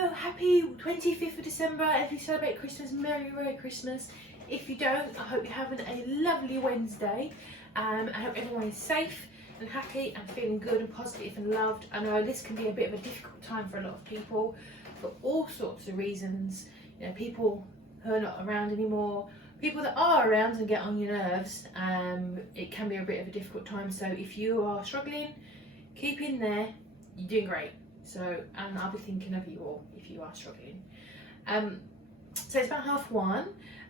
Hello, happy 25th of December. If you celebrate Christmas, Merry Christmas. If you don't, I hope you're having a lovely Wednesday. I hope everyone is safe and happy and feeling good and positive and loved. I know this can be a bit of a difficult time for a lot of people for all sorts of reasons. You know, people who are not around anymore, people that are around and get on your nerves. It can be a bit of a difficult time. So if you are struggling, keep in there. You're doing great. So, and I'll be thinking of you all if you are struggling. So it's about 1:30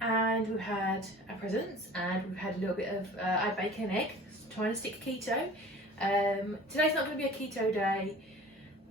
and we've had our presents and we've had a little bit of, I had bacon and egg, trying to stick to keto. Today's not going to be a keto day,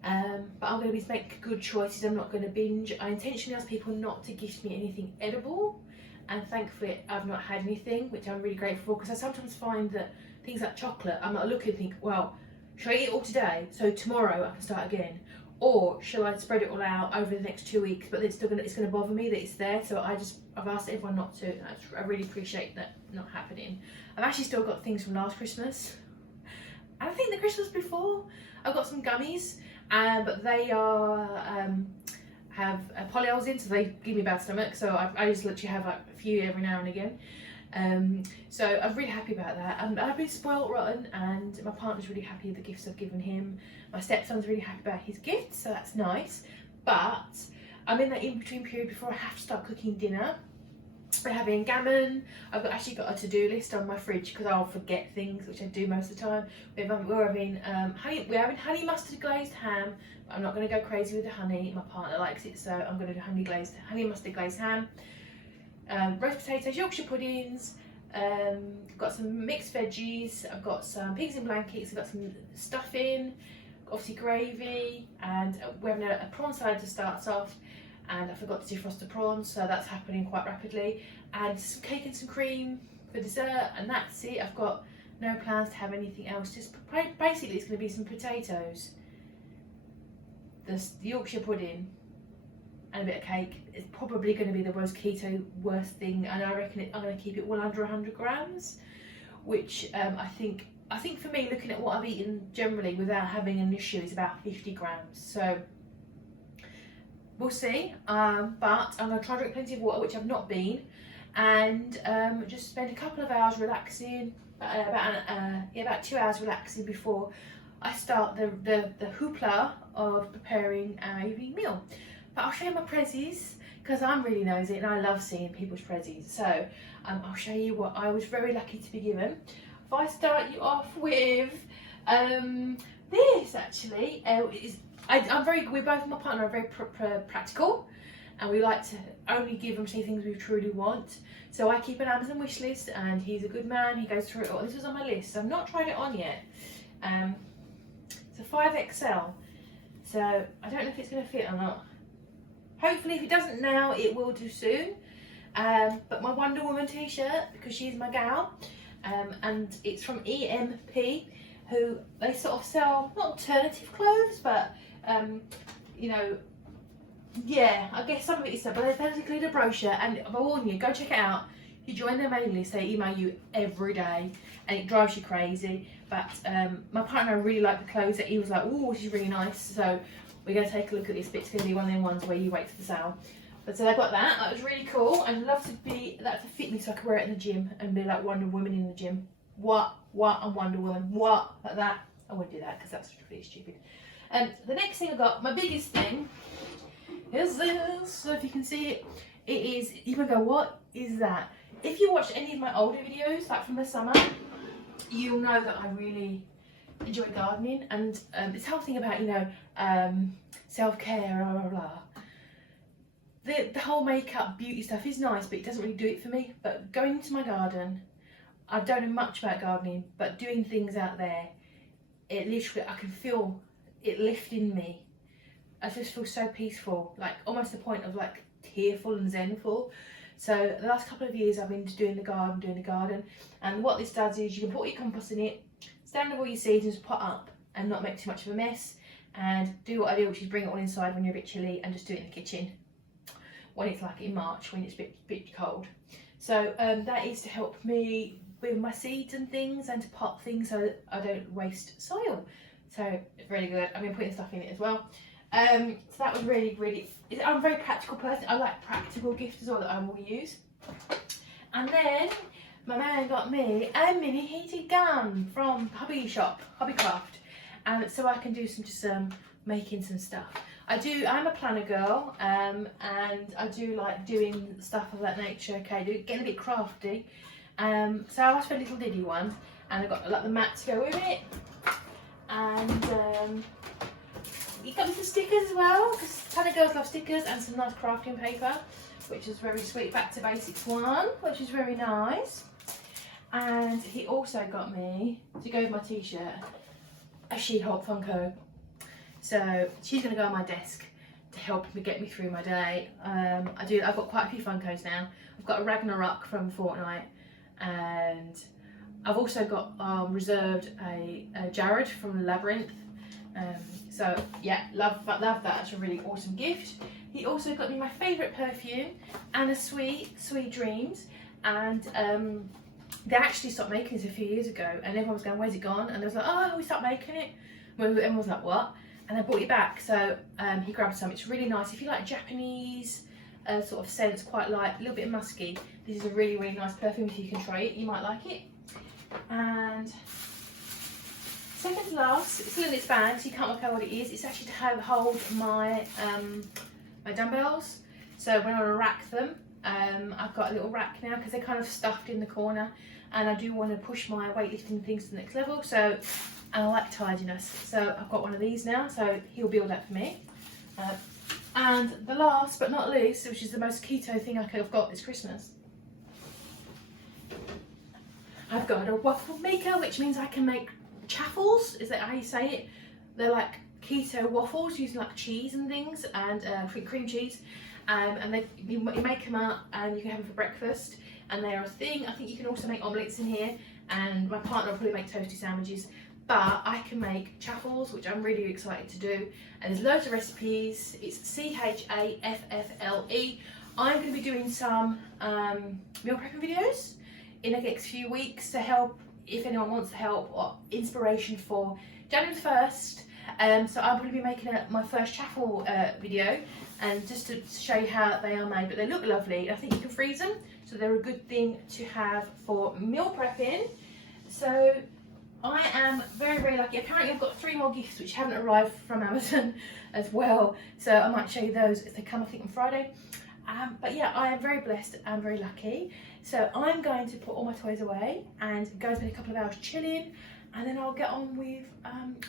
but I'm going to be making good choices. I'm not going to binge. I intentionally ask people not to gift me anything edible, and thankfully I've not had anything, which I'm really grateful for, because I sometimes find that things like chocolate, I'm not looking and think, well, should I eat it all today so tomorrow I can start again, or shall I spread it all out over the next 2 weeks? But it's going to bother me that it's there, so I've asked everyone not to. I really appreciate that not happening. I've actually still got things from last Christmas, and I think the Christmas before I've got some gummies, but they have polyols in, so they give me a bad stomach, so I just literally have like a few every now and again. So I'm really happy about that. I've been spoiled rotten, and my partner's really happy with the gifts I've given him. My stepson's really happy about his gifts, so that's nice. But I'm in that in-between period before I have to start cooking dinner. We're having gammon. I've actually got a to-do list on my fridge because I'll forget things, which I do most of the time. We're having honey mustard glazed ham. But I'm not going to go crazy with the honey. My partner likes it, so I'm going to do honey mustard glazed ham. Roast potatoes, Yorkshire puddings, got some mixed veggies, I've got some pigs in blankets, I've got some stuffing, obviously gravy, and we're having a prawn salad to start off, and I forgot to defrost the prawns, so that's happening quite rapidly, and some cake and some cream for dessert, and that's it. I've got no plans to have anything else, just basically it's going to be some potatoes, the Yorkshire pudding, and a bit of cake. It's probably going to be the most keto worst thing, and I reckon I'm going to keep it well under 100 grams, which I think for me, looking at what I've eaten generally without having an issue, is about 50 grams. So we'll see, but I'm going to try to drink plenty of water, which I've not been, and just spend a couple of hours relaxing, about 2 hours relaxing before I start the hoopla of preparing our evening meal. But I'll show you my prezzies, because I'm really nosy and I love seeing people's prezzies. So I'll show you what I was very lucky to be given. If I start you off with this, actually, we're both, my partner, are very practical, and we like to only give and see things we truly want. So I keep an Amazon wish list, and he's a good man, he goes through it all. This was on my list, so I've not tried it on yet. It's a 5XL, so I don't know if it's going to fit or not. Hopefully, if it doesn't now, it will do soon. But my Wonder Woman t-shirt, because she's my gal, and it's from EMP, who they sort of sell, not alternative clothes, but you know, yeah, I guess some of it is stuff, but they've included a brochure, and I warn you, go check it out. If you join their mailing list, they email you every day, and it drives you crazy. But my partner really liked the clothes, that he was like, oh, she's really nice, so we're going to take a look at this bit. It's going to be one of them ones where you wait for the sale. But so I got that. That was really cool. I'd love that to fit me so I could wear it in the gym and be like Wonder Woman in the gym. What? I'm Wonder Woman. What? Like that? I won't do that because that's really stupid. The next thing I got, my biggest thing, is this. So if you can see it, it is, you can go, what is that? If you watch any of my older videos, like from the summer, you'll know that I really enjoy gardening, and this whole thing about, you know, self-care, blah blah blah. The whole makeup beauty stuff is nice, but it doesn't really do it for me. But going into my garden, I don't know much about gardening, but doing things out there, it literally, I can feel it lifting me. I just feel so peaceful, like almost the point of like tearful and zenful. So the last couple of years I've been doing the garden, and what this does is you can put your compost in it, stand with all your seeds and just pot up and not make too much of a mess, and do what I do, which is bring it all inside when you're a bit chilly, and just do it in the kitchen when it's like in March, when it's a bit cold. So that is to help me with my seeds and things, and to pot things so that I don't waste soil. So it's really good. I've been putting stuff in it as well. So that was really, I'm a very practical person. I like practical gifts as well that I will use. And then my man got me a mini heated gun from Hobbycraft, and so I can do some making some stuff. I'm a planner girl, and I do like doing stuff of that nature. Okay, getting a bit crafty. So I asked for a little diddy one, and I got like the mat to go with it, and he got me some stickers as well, because planner girls love stickers, and some nice crafting paper, which is very sweet. Back to Basics one, which is very nice. And he also got me, to go with my t-shirt, a She-Hulk Funko. So she's going to go on my desk to help me get me through my day. I've got quite a few Funkos now. I've got a Ragnarok from Fortnite, and I've also got reserved a Jared from Labyrinth. So yeah, love that. That's a really awesome gift. He also got me my favourite perfume, Anna Sweet Dreams, and they actually stopped making this a few years ago, and everyone was going, where's it gone? And they was like, oh, we stopped making it. Everyone was like, what? And they brought it back. So he grabbed some. It's really nice. If you like Japanese sort of scents, quite light, a little bit musky, this is a really nice perfume. If you can try it, you might like it. And second to last, it's still in its bag, so you can't work out what it is. It's actually to hold my my dumbbells. So when I rack them, I've got a little rack now because they're kind of stuffed in the corner, and I do want to push my weightlifting things to the next level. So, and I like tidiness, so I've got one of these now. So he'll build that for me. And the last but not least, which is the most keto thing I could have got this Christmas, I've got a waffle maker, which means I can make chaffles. Is that how you say it? They're like keto waffles using like cheese and things, and cream cheese. And you make them up and you can have them for breakfast, and they're a thing. I think you can also make omelettes in here, and my partner will probably make toasty sandwiches, but I can make chaffles, which I'm really excited to do. And there's loads of recipes. It's CHAFFLE. I'm going to be doing some meal prepping videos in the next few weeks to help, if anyone wants help or inspiration for January 1st. So I'll probably be making my first chaffle video, and just to show you how they are made. But they look lovely. I think you can freeze them, so they're a good thing to have for meal prepping. So I am very lucky. Apparently I've got 3 more gifts which haven't arrived from Amazon as well, so I might show you those if they come, I think on Friday. But yeah, I am very blessed and very lucky. So I'm going to put all my toys away and go and spend a couple of hours chilling, and then I'll get on with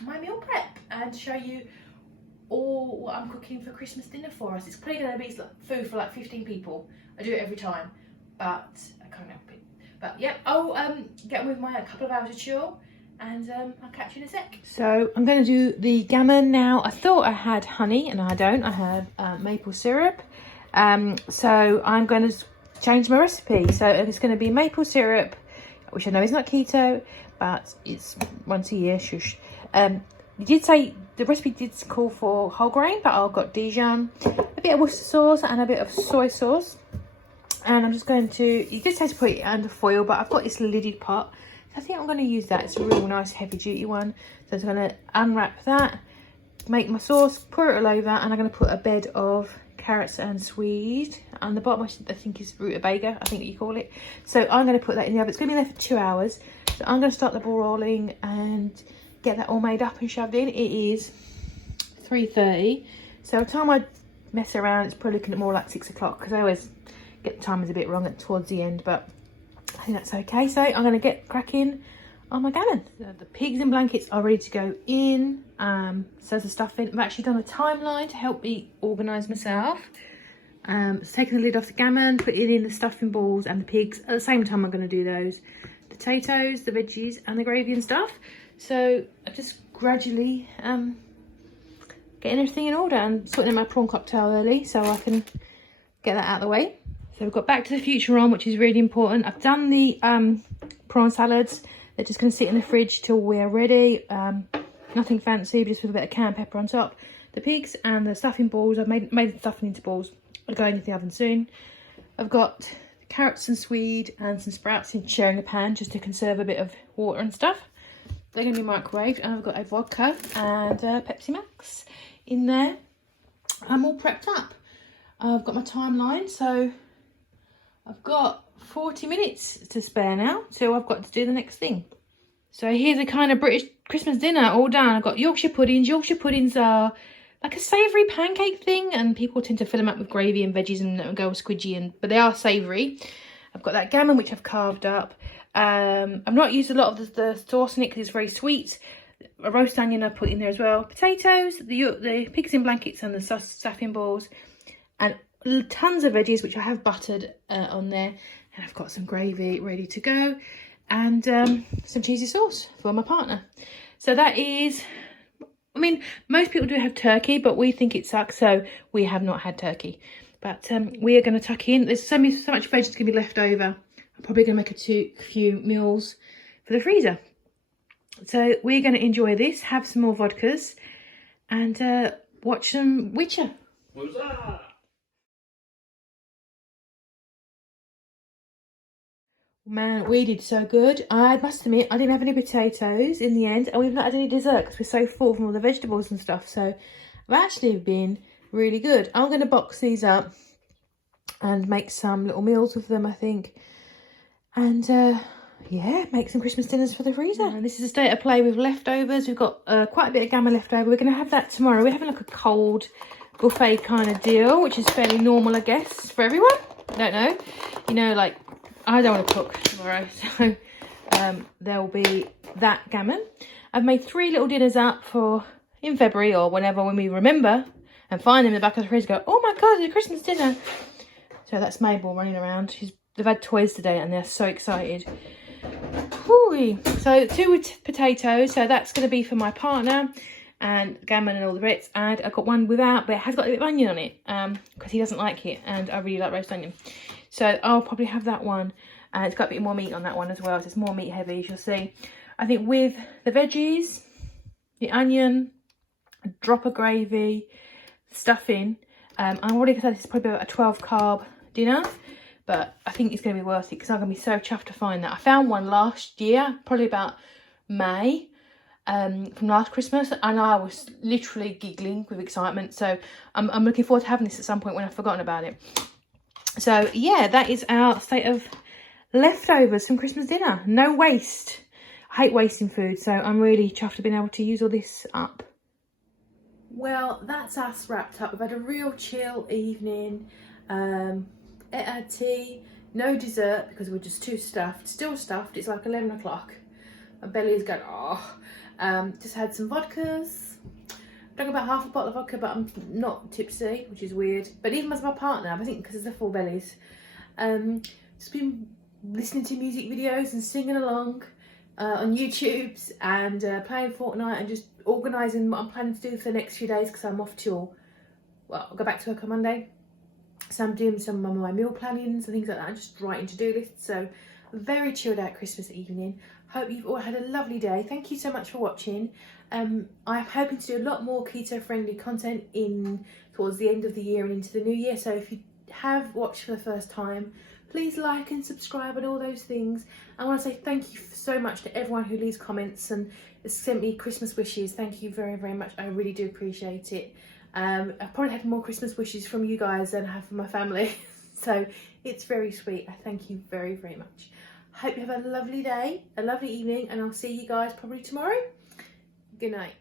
my meal prep and show you all what I'm cooking for Christmas dinner for us. It's probably going to be food for like 15 people. I do it every time, but I can't help it. But yeah, I'll get on with my couple of hours of chill, and I'll catch you in a sec. So I'm going to do the gammon now. I thought I had honey, and I don't. I have maple syrup. So I'm going to change my recipe. So it's going to be maple syrup, which I know is not keto, but it's once a year. Shush. You did say the recipe did call for whole grain, but I've got Dijon, a bit of Worcester sauce, and a bit of soy sauce. And I'm just going to, you did say to put it under foil, but I've got this lidded pot. So I think I'm going to use that. It's a real nice heavy duty one. So I'm going to unwrap that, make my sauce, pour it all over, and I'm going to put a bed of carrots and swede on the bottom. I think is rutabaga, I think you call it. So I'm going to put that in the oven. It's going to be there for 2 hours. So I'm going to start the ball rolling and get that all made up and shoved in. It is 3:30. So by the time I mess around, it's probably looking at more like 6 o'clock, because I always get the timings a bit wrong towards the end, but I think that's okay. So I'm going to get cracking on my gammon. So the pigs in blankets are ready to go in. So the stuffing, I've actually done a timeline to help me organise myself. Taking the lid off the gammon, put it in the stuffing balls and the pigs. At the same time, I'm going to do those potatoes, the veggies and the gravy and stuff. So I just gradually getting everything in order and sorting out my prawn cocktail early so I can get that out of the way. So we've got Back to the Future on, which is really important. I've done the prawn salads. They're just going to sit in the fridge till we're ready. Nothing fancy, just with a bit of cayenne pepper on top. The pigs and the stuffing balls, I've made the stuffing into balls. I'll go into the oven soon. I've got carrots and swede and some sprouts in sharing a pan just to conserve a bit of water and stuff. They're going to be microwaved, and I've got a vodka and a Pepsi Max in there. I'm all prepped up. I've got my timeline, so I've got 40 minutes to spare now, so I've got to do the next thing. So here's a kind of British Christmas dinner all done. I've got Yorkshire puddings. Yorkshire puddings are like a savoury pancake thing, and people tend to fill them up with gravy and veggies and go squidgy, but they are savoury. I've got that gammon, which I've carved up. I've not used a lot of the sauce in it because it's very sweet. A roast onion I put in there as well. Potatoes, the pigs in blankets and the saffron balls, and tons of veggies, which I have buttered on there. And I've got some gravy ready to go, and some cheesy sauce for my partner. So that is, I mean, most people do have turkey, but we think it sucks, so we have not had turkey. But we are going to tuck in. There's so much veg that's going to be left over. I'm probably going to make a few meals for the freezer. So we're going to enjoy this, have some more vodkas, and watch some Witcher. What's that? Man, we did so good. I must admit, I didn't have any potatoes in the end, and we've not had any dessert because we're so full from all the vegetables and stuff. So I've actually been really good. I'm going to box these up and make some little meals with them, I think. And yeah, make some Christmas dinners for the freezer. And this is a state of play with leftovers. We've got quite a bit of gammon left over. We're going to have that tomorrow. We're having like a cold buffet kind of deal, which is fairly normal, I guess, for everyone. I don't know. You know, like, I don't want to cook tomorrow, so there will be that gammon. I've made 3 little dinners up for in February or whenever, when we remember and find them in the back of the fridge, go, oh my God, it's a Christmas dinner. So that's Mabel running around. They've had toys today and they're so excited. Whoo-wee. So 2 potatoes, so that's going to be for my partner, and gammon and all the bits. And I've got one without, but it has got a bit of onion on it because he doesn't like it, and I really like roast onion. So I'll probably have that one, and it's got a bit more meat on that one as well, so it's more meat heavy, as you'll see. I think with the veggies, the onion, a drop of gravy, stuffing, I'm already going to say this is probably about a 12 carb dinner, but I think it's going to be worth it because I'm going to be so chuffed to find that. I found one last year, probably about May, from last Christmas, and I was literally giggling with excitement. So I'm looking forward to having this at some point when I've forgotten about it. So yeah, that is our state of leftovers from Christmas dinner. No waste. I hate wasting food, so I'm really chuffed to being able to use all this up. Well, that's us wrapped up. We've had a real chill evening. Ate our tea, no dessert because we're just too stuffed. Still stuffed. It's like 11 o'clock. My belly is going, oh. Just had some vodkas. Drank about half a bottle of vodka, but I'm not tipsy, which is weird. But even as my partner, I think because of the full bellies. Just been listening to music videos and singing along on YouTube's, and playing Fortnite, and just organising what I'm planning to do for the next few days because I'm off till, well, I'll go back to work on Monday. So I'm doing some of my meal plannings and things like that. I'm just writing to-do lists. So a very chilled out Christmas evening. Hope you've all had a lovely day. Thank you so much for watching. I'm hoping to do a lot more keto friendly content towards the end of the year and into the new year. So if you have watched for the first time, please like and subscribe and all those things. I want to say thank you so much to everyone who leaves comments and has sent me Christmas wishes. Thank you very, very much. I really do appreciate it. I've probably had more Christmas wishes from you guys than I have from my family. So it's very sweet. I thank you very, very much. Hope you have a lovely day, a lovely evening, and I'll see you guys probably tomorrow. Good night.